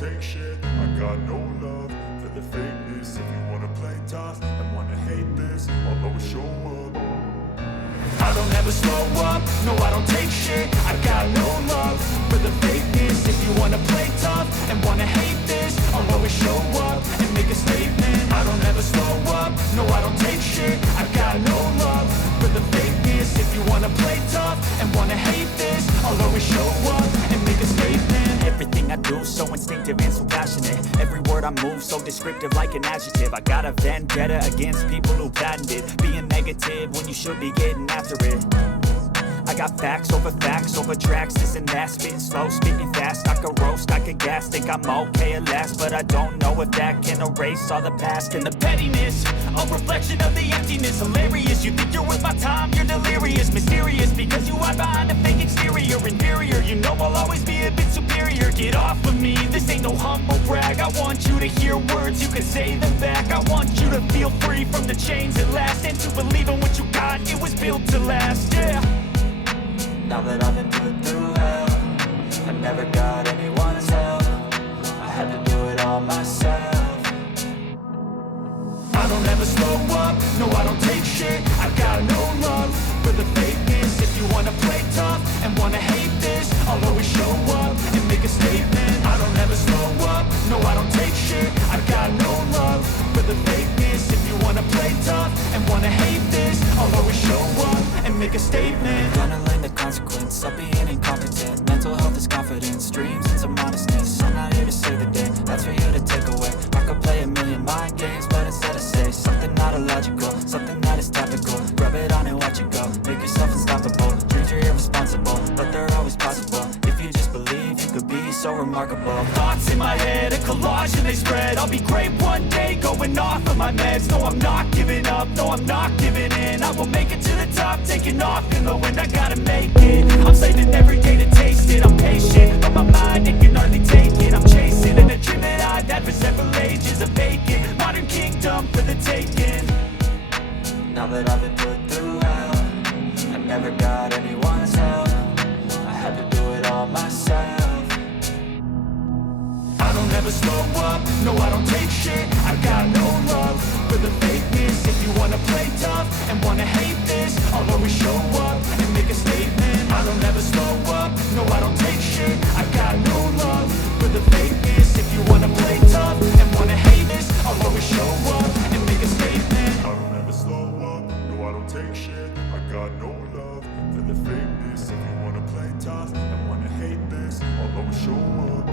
take shit. I got no love for the fakeness. If you wanna play tough and wanna hate this, I'll always show up. I don't ever slow up, no I don't take shit. I got no love for the fakeness. If you wanna play tough and wanna hate this, I'll always show up and make a statement. I don't ever slow up, no I don't take shit. I got no love for the fakeness. If you wanna play tough and wanna hate this, I'll always show up and make a statement. Everything I do so instinctive and so passionate. Every word I move so descriptive like an adjective. I got a vendetta against people who patented being negative when you should be getting after it. I got facts over tracks, this and that. Spitting slow, speaking fast, I could roast, I could gas. Think I'm okay at last, but I don't know if that can erase all the past. And the pettiness, a reflection of the emptiness. Hilarious, you think you're worth my time, you're delirious. Mysterious, because you hide behind a fake exterior. Inferior, you know I'll always be a bit superior. Get off of me, this ain't no humble brag. I want you to hear words, you can say them back. I want you to feel free from the chains at last, and to believe in what you got, it was built to last, yeah. Now that I've been put through hell, I never got anyone's help. I had to do it all myself. I don't ever slow up, no I don't take shit. I got no love for the fakeness. If you wanna play tough and wanna hate this, I'll always show up and make a statement. I don't ever slow up, no I don't take shit. I got no love for the fakeness. If you wanna play tough and wanna hate this, I'll always show up and make a statement. Gonna learn the consequence of being incompetent. Mental health is confidence, dreams into modestness. I'm not here to save the day, that's for you to take away. I could play a million mind games, but instead I say something not illogical, something that is topical. Rub it on and watch it go, make yourself unstoppable. Dreams are irresponsible, but they're always possible. If you just believe, you could be so remarkable. Thoughts in my head, a collage and they spread. I'll be great one day, going off of my meds. No, I'm not giving up, no, I'm not giving in. I will make it to the top, taking off in the wind. I gotta make it, I'm saving every day to taste it. I'm patient, but my mind, it can hardly take it. I'm chasing a dream that I've had for several ages. A vacant, modern kingdom for the taking. Now that I've been put through hell, I never got anyone's help. I had to do it all myself. I don't ever slow up, no I don't take shit. I got no love for the fakeness. If you wanna play tough and wanna hate this, I'll always show up and make a statement. I don't ever slow up, no I don't take shit. I got no love for the fakeness. If you wanna play tough and wanna hate this, I'll always show up and make a statement. I don't ever slow up, no I don't take shit. I got no love for the fakeness. If you wanna play tough and wanna hate this, I'll always show up.